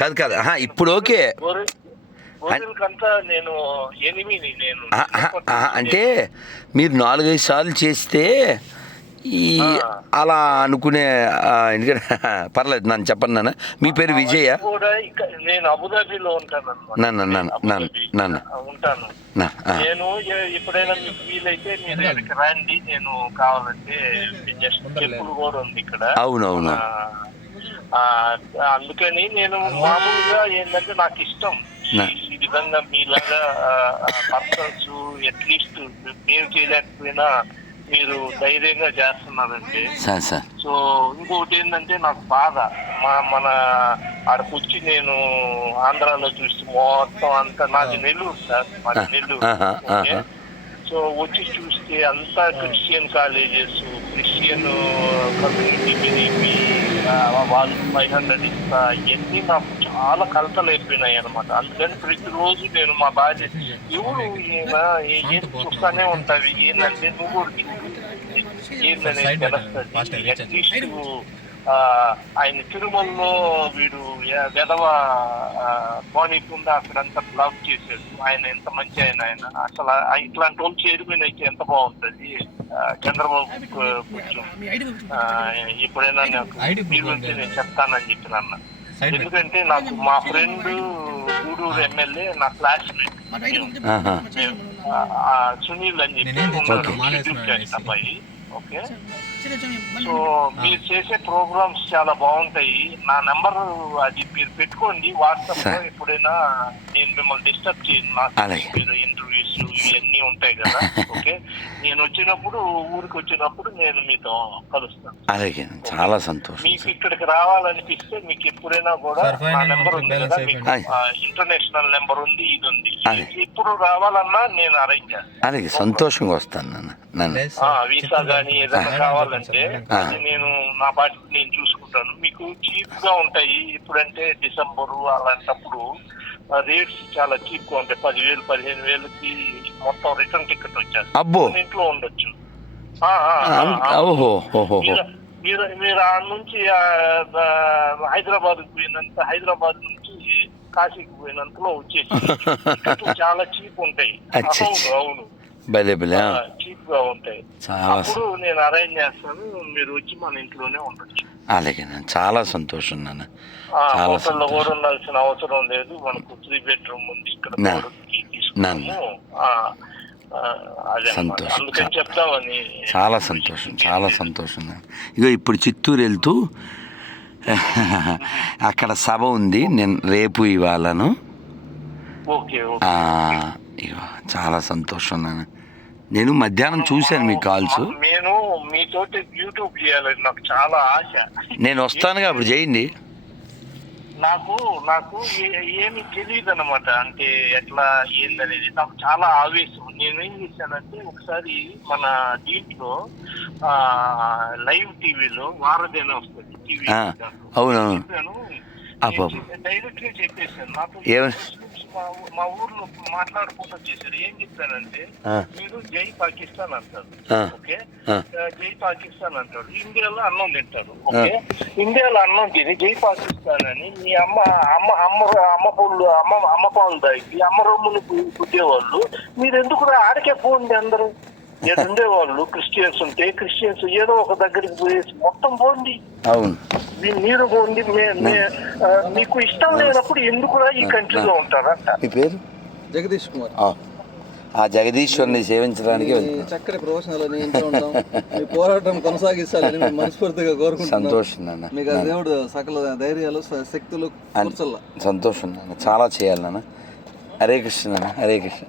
కాదు కాదు, ఇప్పుడు ఓకే. నేను ఎనిమిది నేను అంటే మీరు 4-5 సార్లు చేస్తే ఈ అలా అనుకునే, ఎందుకంటే పర్లేదు నన్ను చెప్పండి నాన్న. మీ పేరు విజయ? నేను అబుదాబిలో ఉంటాను. ఉంటాను నేను. ఎప్పుడైనా మీకు వీలైతే మీరు ఇక్కడికి రండి, నేను కావాలంటే జస్ట్ టెంపుల్ కూడా ఉంది ఇక్కడ. అవునవును. అందుకని నేను మామూలుగా ఏంటంటే నాకు ఇష్టం ఈ విధంగా మీలాగా పర్సన్స్ అట్లీస్ట్ మేము చేయలేకపోయినా మీరు ధైర్యంగా చేస్తున్నారంటే. సో ఇంకొకటి ఏంటంటే నాకు బాధ మన ఆడకు వచ్చి నేను ఆంధ్రాలో చూస్తే మొత్తం అంతా నాది నెల్లూరు సార్, మాది నెల్లూరు. సో వచ్చి చూస్తే అంతా క్రిస్టియన్ కాలేజెస్, క్రిస్టియన్ కమ్యూనిటీ మీద వాళ్ళు 500 ఇస్తా, ఇవన్నీ నాకు చాలా కలతలు అయిపోయినాయి అనమాట. అందుకని ప్రతిరోజు నేను మా భార్య ఎవరు ఏం చూస్తానే ఉంటావి, ఏంటంటే నువ్వు ఏందనేది తెలుస్తుంది. అట్లీస్ట్ ఆయన తిరుమలలో వీడు వెధవ పోనీకుండా అక్కడంతా బ్లాక్ చేశాడు. ఆయన ఎంత మంచి ఆయన అసలు ఇట్లాంటి వాళ్ళు చైర్మన్ అయితే ఎంత బాగుంటుంది. చంద్రబాబు కొంచెం ఎప్పుడైనా నాకు మీరు నేను చెప్తానని చెప్పిన అన్న. ఎందుకంటే నాకు మా ఫ్రెండ్ గూడూరు ఎమ్మెల్యే నా క్లాస్మేట్ సునీల్ అని చెప్పి అబ్బాయి. ఓకే, సో మీరు చేసే ప్రోగ్రామ్స్ చాలా బాగుంటాయి. నా నెంబర్ అది మీరు పెట్టుకోండి వాట్సాప్ లో. ఎప్పుడైనా నేను మిమ్మల్ని డిస్టర్బ్ చేయను. నాకు ఇంటర్వ్యూస్ ఇవన్నీ ఉంటాయి కదా. ఓకే, నేను వచ్చినప్పుడు ఊరికి వచ్చినప్పుడు నేను మీతో కలుస్తాను. అలాగే, చాలా సంతోషం. మీకు ఇక్కడికి రావాలనిపిస్తే మీకు ఎప్పుడైనా కూడా నా నెంబర్ ఉంది కదా, మీకు ఇంటర్నేషనల్ నెంబర్ ఉంది, ఇది ఉంది. ఇప్పుడు రావాలన్నా నేను అరేంజ్ చేస్తాను. అలాగే, సంతోషంగా వస్తాను నాన్న. వీసా గానీ ఏదైనా కావాలంటే నేను నా పార్టీ నేను చూసుకుంటాను. మీకు చీప్ గా ఉంటాయి. ఇప్పుడంటే డిసెంబరు అలాంటప్పుడు రేట్స్ చాలా చీప్ గా ఉంటాయి. 10,000 15,000కి మొత్తం రిటర్న్ టికెట్ వచ్చేస్తుంది. ఇంట్లో ఉండొచ్చు. మీరు ఆ నుంచి హైదరాబాద్ హైదరాబాద్ నుంచి కాశీకి పోయినంతలో వచ్చేసి చాలా చీప్ ఉంటాయి. అవును, చీప్ గా ఉంటాయి. అప్పుడు నేను అరేంజ్ చేస్తాను, మీరు వచ్చి మన ఇంట్లోనే ఉండొచ్చు. అలాగే, చాలా సంతోషం నాన్న. హోటల్లో కూడా ఉండాల్సిన అవసరం లేదు. మనకు 3 బెడ్రూమ్ ఉంది ఇక్కడ. సంతోషం, అందుకని చెప్తామని. చాలా సంతోషం, చాలా సంతోషం. ఇగో ఇప్పుడు చిత్తూరు వెళ్తూ అక్కడ సభ ఉంది, నేను రేపు ఇవ్వాలను. ఇగో చాలా సంతోషం నాన్న. నేను మధ్యాహ్నం చూశాను మీ కాల్స్. నేను మీతో యూట్యూబ్ చేయాలని నాకు చాలా ఆశ. నేను వస్తానుగా, అప్పుడు చేయండి. నాకు ఏమి తెలియదు అనమాట, అంటే ఎట్లా ఏందనేది నాకు చాలా ఆవేశం. నేను ఏం చేశానంటే ఒకసారి మన దీంట్లో లైవ్ టీవీలో వారదేనా వస్తుంది టీవీ, అవునవును, డైరెక్ట్ గా చెప్పేసాను. నాతో మా ఊర్లో మాట్లాడుకుంటూ చేశారు. ఏం చెప్పానంటే మీరు జై పాకిస్తాన్ అంటారు. ఓకే, జై పాకిస్తాన్ అంటారు. ఇండియాలో అన్నం తింటారు. ఓకే, ఇండియాలో అన్నం తిని జై పాకిస్తాన్ అని మీ అమ్మ పాలు తాగి అమ్మ రొమ్ములు పుట్టేవాళ్ళు మీరు ఎందుకు ఆడికే పోండి. అందరూ ఉండేవాళ్ళు క్రిస్టియన్స్ ఉంటే క్రిస్టియన్స్ ఏదో ఒక దగ్గరికి పోయేసి మొత్తం పోండి. అవును, మీరు పోండి. మీకు ఇష్టం లేనప్పుడు ఎందుకు ఈ కంట్రీలో ఉంటారంట. మీ పేరు? జగదీష్ కుమార్. ఆ జగదీశ్వరుని సేవించడానికి చక్కటి ప్రొఫెషనల్ మీ పోరాటం కొనసాగిస్తారని మనస్ఫూర్తిగా కోరుకుంటున్నాను. సంతోషం నాన్న. మీకు దేవుడు సకల ధైర్యాలు శక్తులు సంతోషం నాన్న. చాలా చేయాలి నాన్న. హరే కృష్ణ నాన్న. హరే కృష్ణ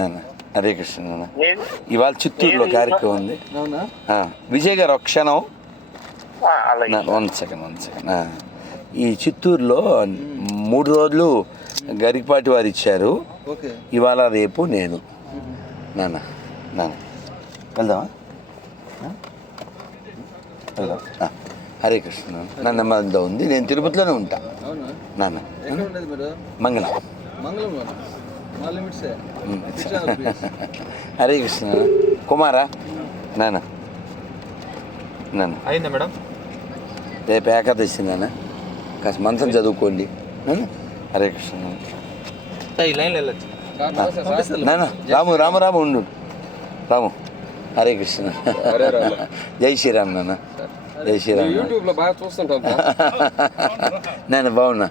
నాన్న. హరే కృష్ణ నాన్న. ఇవాళ చిత్తూరులో కార్యక్రమం ఉంది. విజయ్ గారు ఒక క్షణం, 1 సెకండ్. ఈ చిత్తూరులో 3 రోజులు గరికపాటి వారు ఇచ్చారు. ఇవాళ రేపు నేను. నాన్న వెళ్దామా? హరే కృష్ణ. నా నెమ్మదిగా ఉంది. నేను తిరుపతిలోనే ఉంటా నాన్న. మంగళం. హరే కృష్ణ. కుమారా నాన్న. అయిందా మేడం? రేపు ఏకాదశి నాన్న కాస్త మంత్రం చదువుకోండి. హరే కృష్ణ నాన్న. రాము రాము రాము ఉండు రాము. హరే కృష్ణ. జై శ్రీరామ్ నాన్న. జై శ్రీరామ్. యూట్యూబ్లో బాగా చూస్తుంటాం. నేను బాగున్నా.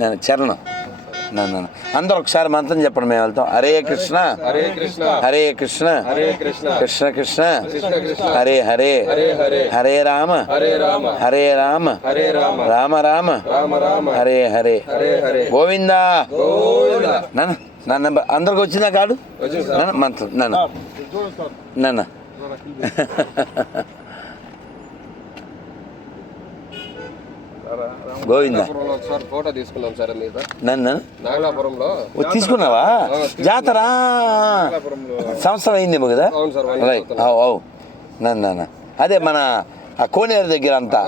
నేను చరణం నాన్న. అందరూ ఒకసారి మంత్రం చెప్పండి, మేము వెళ్తాం. హరే కృష్ణ హరే కృష్ణ హరే కృష్ణ హరే కృష్ణ కృష్ణ కృష్ణ కృష్ణ కృష్ణ హరే హరే హరే హరే హరే రామ హరే రామ హరే రామ హరే రామ రామ రామ రామ రామ హరే హరే హరే హరే గోవిందా గోవింద. నాన్న. నాన్న అందరికి వచ్చిందా కాదు వచ్చింది సార్. నాన్న మంత్రం నాన్న నాన్న. గోవిందా. నాగలాపురంలో ఒకసారి ఫోటో తీసుకున్నాం సార్ మీద. నన్ను నాగలాపురంలో తీసుకున్నావా? జాతర సంవత్సరం అయిందేమో కదా. అవును సార్. రైట్. అవు నాన్న. అదే మన ఆ కోనేరు దగ్గర అంతా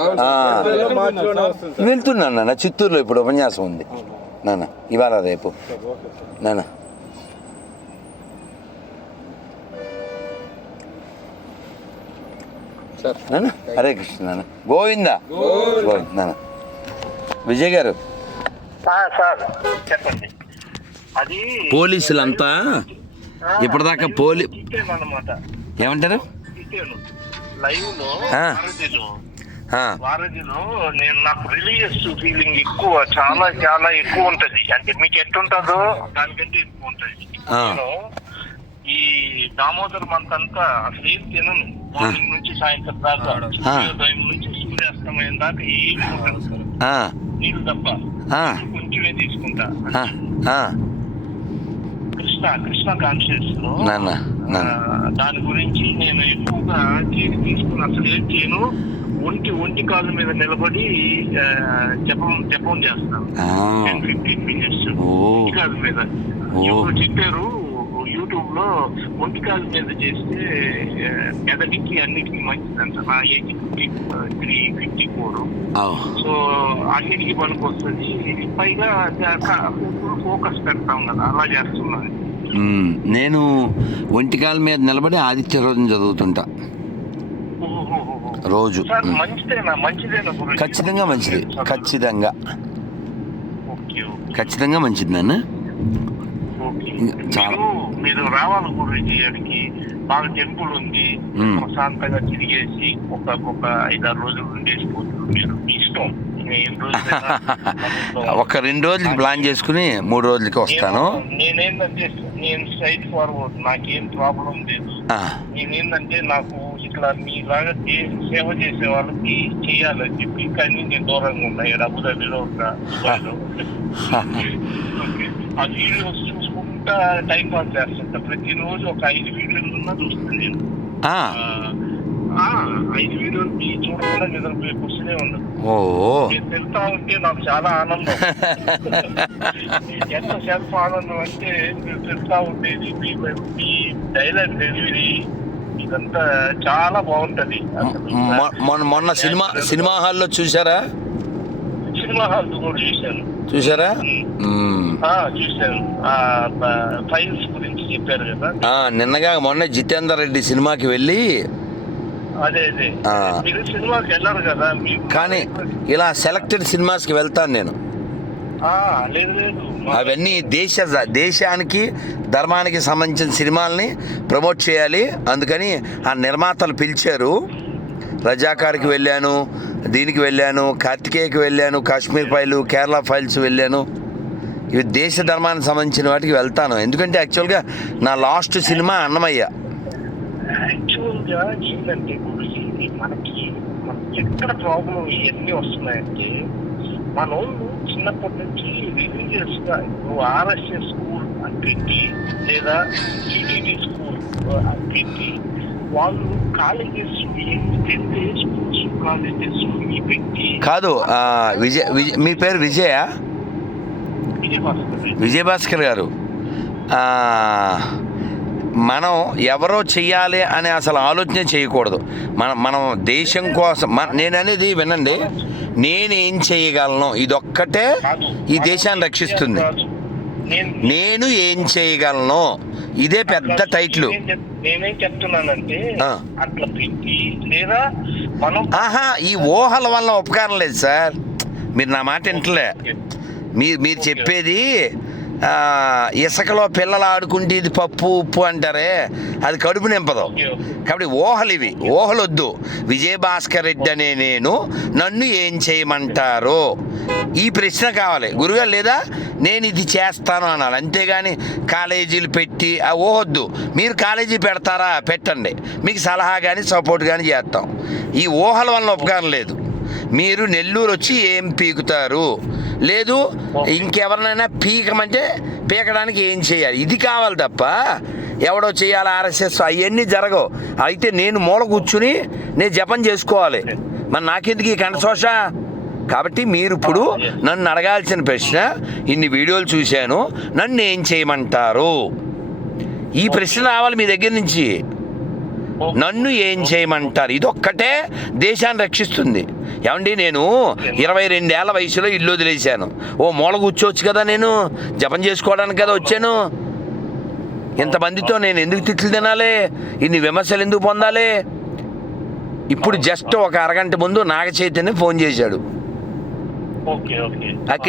వెళ్తున్నాను నాన్న. చిత్తూరులో ఇప్పుడు ఉపన్యాసం ఉంది నాన్న, ఇవాళ రేపు నాన్న. సార్ నాన్న హరే కృష్ణ నాన్న. గోవిందా గోవింద నాన్న. విజయ్ గారు, సార్ చెప్పండి. అది పోలీసులంతా ఇప్పటిదాకా అనమాట. ఏమంటారు లైవ్ లో వారధిలో నేను నాకు రిలీజియస్ ఫీలింగ్ ఎక్కువ, చాలా చాలా ఎక్కువ ఉంటది. అంటే మీకు ఎట్టుంటుందో దానికంటే ఎక్కువ ఉంటది. నేను ఈ దామోదర్ మంత్ అంతా అసలు ఏం తినను. మార్నింగ్ నుంచి సాయంత్రం దాకా, సూర్యోదయం నుంచి సూర్యాస్తమయం దాకా ఏం ఉండదు, నీళ్ళు తప్ప. కొంచెమే తీసుకుంటా. కృష్ణ కాన్షియస్ లో దాని గురించి నేను ఎక్కువగా తీసుకుని అసలు ఏం చేయను. ఒంటి కాళ్ళ మీద నిలబడి జపం చేస్తాను 10-15 minutes ఒంటి కాళ్ళ మీద. ఎవరు చెప్పారు యూట్యూబ్ లో ఒంటి కాళ్ళ మీద చేస్తే మెదడికి అన్నిటికీ మంచిదంట. నా ఏజ్ 53-54. సో అన్నిటికీ పనికి వస్తుంది. పైగా ఫోకస్ పెడతాం కదా, అలా చేస్తున్నాను. నేను ఒంటికాల మీద నిలబడి ఆదిత్య రోజున చదువుతుంటా రోజు. ఖచ్చితంగా మంచిది. ఖచ్చితంగా మంచిది నాన్న. మీరు రావాలి గురించి. అడిగి బాగా టెంపుల్ ఉంది, ప్రశాంతంగా తిరిగేసి ఒక 5-6 రోజులు ఉండేసిపోతుంది. మీరు ఇష్టం. ఒక 2 రోజులకి ప్లాన్ చేసుకుని 3 రోజులకి వస్తాను. నేనేంటంటే నేను స్ట్రైట్ ఫార్వర్డ్, నాకేం ప్రాబ్లం లేదు. నేనేంటంటే నాకు ఇట్లా మీలాగా సేవ చేసే వాళ్ళకి చేయాలని చెప్పి, కానీ నేను దూరంగా ఉన్నా. అబుదాబిలో ఉన్నా. ఆ వీడియోస్ చూసుకుంటా టైం పాస్ చేస్తుంటా. ప్రతిరోజు ఒక 5 వీడియోలు ఉన్నా చూస్తాను నేను. 5 వీడియోలు చూడకుండా నిద్రపోయే క్వశ్చనే ఉండదు. నేను తెలుస్తా ఉంటే నాకు చాలా ఆనందం. ఎంత సెల్ఫ్ ఆనందం అంటే మీరు తెలుస్తా ఉండేది, మీ డైలాగ్ డెలివరీ ఇదంతా చాలా బాగుంటది. మొన్న సినిమా హాల్లో చూసారా? సినిమా హాల్ కూడా చూశాను. చూసారా? చూశాను. ఫైల్స్ గురించి చెప్పారు కదా. నిన్నగా మొన్న జితేందర్ రెడ్డి సినిమాకి వెళ్ళి, అదే మీరు సినిమాకి వెళ్ళారు కదా. కానీ ఇలా సెలెక్టెడ్ సినిమాస్కి వెళ్తాను నేను. లేదు అవన్నీ దేశానికి ధర్మానికి సంబంధించిన సినిమాల్ని ప్రమోట్ చేయాలి. అందుకని ఆ నిర్మాతలు పిలిచారు. రజాకార్కి వెళ్ళాను, దీనికి వెళ్ళాను, కార్తికేయకి వెళ్ళాను, కాశ్మీర్ ఫైలు, కేరళ ఫైల్స్ వెళ్ళాను. ఇవి దేశ ధర్మానికి సంబంధించిన వాటికి వెళ్తాను. ఎందుకంటే యాక్చువల్గా నా లాస్ట్ సినిమా అన్నమయ్య. యాక్చువల్గా ఏంటంటే మనకి ఎక్కడ ప్రాబ్లం ఇవన్నీ వస్తున్నాయంటే, మన వాళ్ళు చిన్నప్పటి నుంచి రిలీజియస్ గా ఆర్ఎస్ఎస్ స్కూల్ అని పెట్టి, లేదా టీటీడీ స్కూల్ అని పెట్టి, వాళ్ళు కాలేజెస్ పెడితే స్కూల్స్ కాలేజెస్ పెట్టి కాదు. మీ పేరు విజయభాస్కర్ గారు. మనం ఎవరో చెయ్యాలి అని అసలు ఆలోచన చేయకూడదు. మనం దేశం కోసం నేను అనేది వినండి. నేనేం చేయగలను, ఇదొక్కటే ఈ దేశాన్ని రక్షిస్తుంది. నేను ఏం చేయగలను, ఇదే పెద్ద టైటిల్. నేనేం చెప్తున్నానంటే, అట్లా పెట్టి లేదా మనం ఆహా, ఈ ఊహల వల్ల ఉపకారం లేదు సార్. మీరు నా మాట వింటలే. మీరు చెప్పేది ఇసుకలో పిల్లలు ఆడుకుంటే ఇది పప్పు ఉప్పు అంటారే, అది కడుపు నింపదు. కాబట్టి ఊహలు ఇవి, ఊహలు వద్దు. విజయభాస్కర్ రెడ్డి అనే నేను, నన్ను ఏం చేయమంటారు, ఈ ప్రశ్న కావాలి గురుగారు. లేదా నేను ఇది చేస్తాను అనాలి, అంతేగాని కాలేజీలు పెట్టి ఆ ఊహొద్దు. మీరు కాలేజీ పెడతారా, పెట్టండి, మీకు సలహా కానీ సపోర్ట్ కానీ చేస్తాం. ఈ ఊహల వల్ల ఉపకారం లేదు. మీరు నెల్లూరు వచ్చి ఏం పీకుతారు, లేదు ఇంకెవరినైనా పీకమంటే పీకడానికి ఏం చేయాలి, ఇది కావాలి తప్ప ఎవడో చేయాలి ఆర్ఎస్ఎస్ అవన్నీ జరగవు. అయితే నేను మూల కూర్చుని నేను జపం చేసుకోవాలి, మరి నాకెందుకు ఈ కంఠశోష? కాబట్టి మీరు ఇప్పుడు నన్ను అడగాల్సిన ప్రశ్న, ఇన్ని వీడియోలు చూశాను, నన్ను ఏం చేయమంటారు, ఈ ప్రశ్న రావాలి మీ దగ్గర నుంచి. నన్ను ఏం చేయమంటారు, ఇదొక్కటే దేశాన్ని రక్షిస్తుంది. ఏమండి, నేను 22 ఏళ్ల వయసులో ఇల్లు వదిలేశాను. ఓ మూల కూర్చోవచ్చు కదా, నేను జపం చేసుకోవడానికి కదా వచ్చాను. ఇంతమందితో నేను ఎందుకు తిట్లు తినాలి, ఇన్ని విమర్శలు ఎందుకు పొందాలి? ఇప్పుడు జస్ట్ ఒక అరగంట ముందు నాగ చైతన్య ఫోన్ చేశాడు.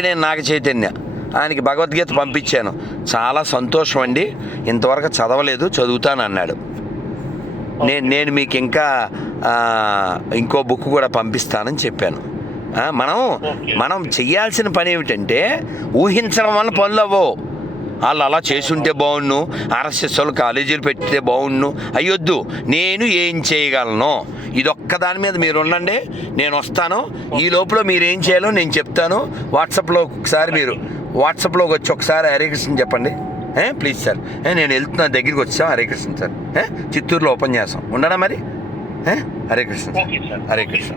నేను నాగ చైతన్య ఆయనకి భగవద్గీత పంపించాను. చాలా సంతోషం అండి, ఇంతవరకు చదవలేదు, చదువుతాను అన్నాడు. నేను మీకు ఇంకా ఇంకో బుక్ కూడా పంపిస్తానని చెప్పాను. మనం చెయ్యాల్సిన పని ఏమిటంటే, ఊహించడం వల్ల పనులు అవ్వవు. వాళ్ళు అలా చేసుంటే బాగుండు, ఆర్ఎస్ఎస్ వాళ్ళు కాలేజీలు పెట్టితే బాగుండు, అయ్యొద్దు. నేను ఏం చేయగలను, ఇదొక్క దాని మీద మీరు ఉండండి, నేను వస్తాను. ఈ లోపల మీరు ఏం చేయాలో నేను చెప్తాను. వాట్సాప్లో ఒకసారి మీరు వాట్సాప్లోకి వచ్చి ఒకసారి హరే కృష్ణ చెప్పండి ప్లీజ్ సార్. నేను వెళ్తున్నా, దగ్గరికి వచ్చాం. హరే కృష్ణ సార్, చిత్తూరులో ఓపెన్ చేస్తాం, ఉండనా మరి? హరే కృష్ణ, హరే కృష్ణ.